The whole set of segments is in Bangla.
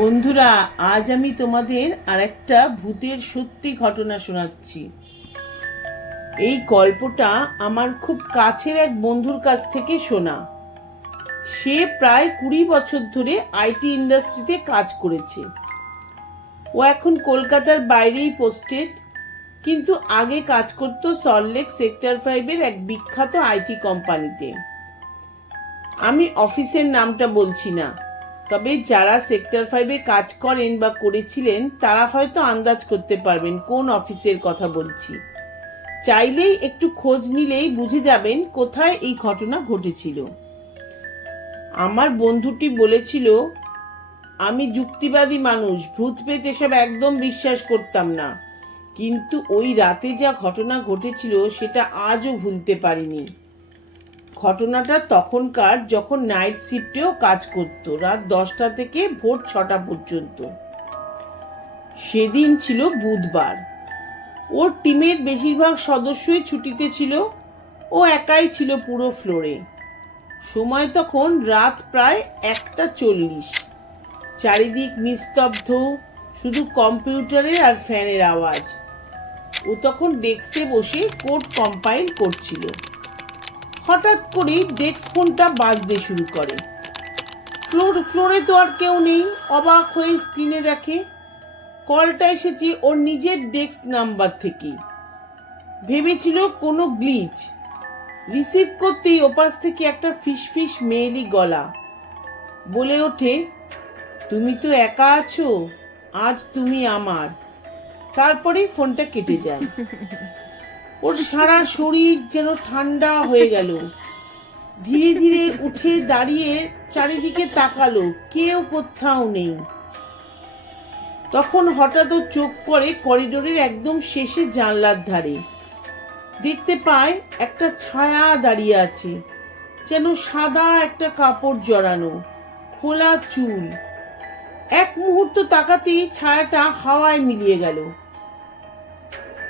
বন্ধুরা, আজ আমি তোমাদের আরেকটা ভূতের সত্যি ঘটনা শোনাচ্ছি। এই গল্পটা আমার খুব কাছের এক বন্ধুর কাছ থেকে শোনা। সে প্রায় কুড়ি বছর ধরে আইটি ইন্ডাস্ট্রিতে কাজ করেছে। ও এখন কলকাতার বাইরেই পোস্টেড, কিন্তু আগে কাজ করতো সল্টলেক সেক্টর ফাইভের এক বিখ্যাত আইটি কোম্পানিতে। আমি অফিসের নামটা বলছি না। তবে যারা সেক্টর ফাইভে কাজ করেন বা করেছিলেন, তারা হয়তো আন্দাজ করতে পারবেন কোন অফিসের কথা বলছি। চাইলেই একটু খোঁজ নিলেই বুঝে যাবেন কোথায় এই ঘটনা ঘটেছিল। আমার বন্ধুটি বলেছিল, আমি যুক্তিবাদী মানুষ, ভূত পেত এসব একদম বিশ্বাস করতাম না। কিন্তু ওই রাতে যা ঘটনা ঘটেছিল, সেটা আজও ভুলতে পারিনি। ঘটনাটা তখনকার যখন নাইট শিফটেও কাজ করতো, রাত দশটা থেকে ভোর ছটা পর্যন্ত। সেদিন ছিল বুধবার। ওর টিমের বেশিরভাগ সদস্যই ছুটিতে ছিল, ও একাই ছিল পুরো ফ্লোরে সময় তখন রাত প্রায় একটা চল্লিশ। চারিদিক নিস্তব্ধ, শুধু কম্পিউটারের আর ফ্যানের আওয়াজ। ও তখন ডেস্কে বসে কোড কম্পাইল করছিল। হঠাৎ করেই ডেস্ক ফোনটা বাজতে শুরু করে। ফ্লোর, ফ্লোরে তো আর কেউ নেই, অবাক হয়ে স্ক্রিনে দেখে। কলটা এসেছে ওর নিজের ডেস্ক নাম্বার থেকে। ভেবেছিল কোনো গ্লিচ। রিসিভ করতেই ওপাশ থেকে একটা ফিস ফিস মেয়েলি গলা। বলে ওঠে, তুমি তো একা আছো, আজ তুমি আমার। তারপরেই ফোনটা কেটে যায়। ওর সারা শরীর যেন ঠান্ডা হয়ে গেল। ধীরে ধীরে উঠে দাঁড়িয়ে চারিদিকে তাকালো, কেউ কোথাও নেই। তখন হঠাৎ ও চোখ পড়ে করিডোরের একদম শেষে জানলার ধারে। দেখতে পায় একটা ছায়া দাঁড়িয়ে আছে, যেন সাদা একটা কাপড় জড়ানো, খোলা চুল। এক মুহূর্ত তাকাতেই ছায়াটা হাওয়ায় মিলিয়ে গেল।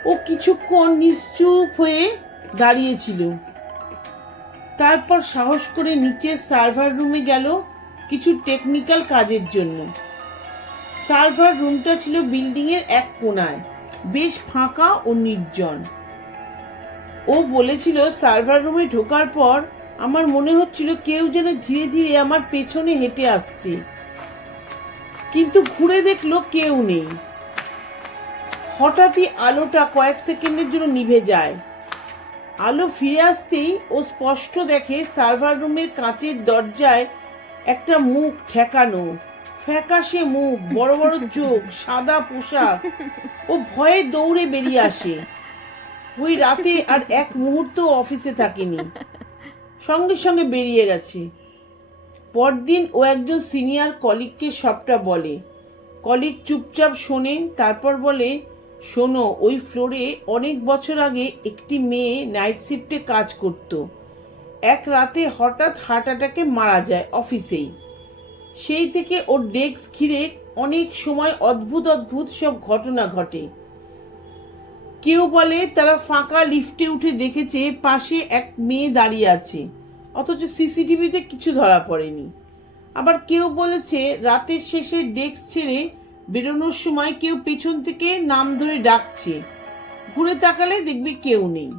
ও কিছুক্ষণ নিশ্চুপ হয়ে দাঁড়িয়েছিল। তারপর সাহস করে নিচে সার্ভার রুমে গেল কিছু টেকনিক্যাল কাজের জন্য। সার্ভার রুমটা ছিল বিল্ডিং এর এক কোনায় বেশ ফাঁকা ও নির্জন। ও বলেছিল, সার্ভার রুমে ঢোকার পর আমার মনে হচ্ছিল কেউ যেন ধীরে ধীরে আমার পেছনে হেঁটে আসছে। কিন্তু ঘুরে দেখল কেউ নেই। হঠাৎই আলোটা কয়েক সেকেন্ডের জন্য নিভে যায়। আলো ফিরে আসতেই ও স্পষ্ট দেখে সার্ভার রুমের কাঁচের দরজায় একটা মুখ ঠেকানো। ফ্যাকাশে মুখ, বড় বড় চোখ, সাদা পোশাক। ও ভয়ে দৌড়ে বেরিয়ে আসে। ওই রাতে আর এক মুহূর্ত অফিসে থাকেনি। সঙ্গে সঙ্গে বেরিয়ে গেছে। পরদিন ও একজন সিনিয়র কলিগকে সবটা বলে। কলিগ চুপচাপ শোনে, তারপর বলে শোনো, ওই ফ্লোরে অনেক বছর আগে একটি মেয়ে নাইট শিফটে কাজ করত। এক রাতে হঠাৎ হার্ট অ্যাটাকে মারা যায় অফিসেই। সেই থেকে ওর ডেস্ক ঘিরে অনেক সময় অদ্ভুত অদ্ভুত সব ঘটনা ঘটে। কেউ বলে তারা ফাঁকা লিফটে উঠে দেখেছে পাশে এক মেয়ে দাঁড়িয়ে আছে, অথচ সিসিটিভিতে কিছু ধরা পড়েনি। আবার কেউ বলেছে রাতের শেষে ডেস্ক ছেড়ে বেরোনোর সময় কেউ পেছন থেকে নাম ধরে ডাকছে। ঘুরে তাকালে দেখবি কেউ নেই।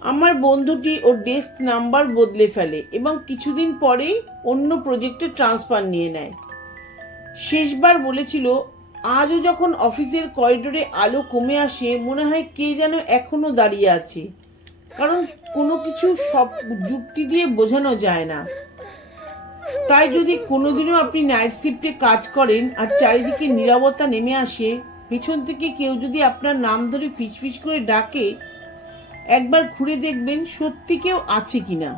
আমার বন্ধুটি ওর ডেস্ক নাম্বার বদলে ফেলে এবং কিছুদিন পরেই অন্য প্রজেক্টে ট্রান্সফার নিয়ে নেয়। শেষবার বলেছিল, আজও যখন অফিসের করিডোরে আলো কমে আসে, মনে হয় কে যেন এখনও দাঁড়িয়ে আছে। কারণ কোনো কিছু সব যুক্তি দিয়ে বোঝানো যায় না। তাই যদি কোনোদিনও আপনি নাইট শিফটে কাজ করেন আর চারিদিকে নীরবতা নেমে আসে, পেছন থেকে কেউ যদি আপনার নাম ধরে ফিসফিস করে ডাকে, একবার ঘুরে দেখবেন সত্যি কেউ আছে কিনা।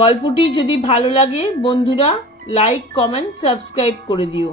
গল্পটি যদি ভালো লাগে, বন্ধুরা লাইক কমেন্ট সাবস্ক্রাইব করে দিও।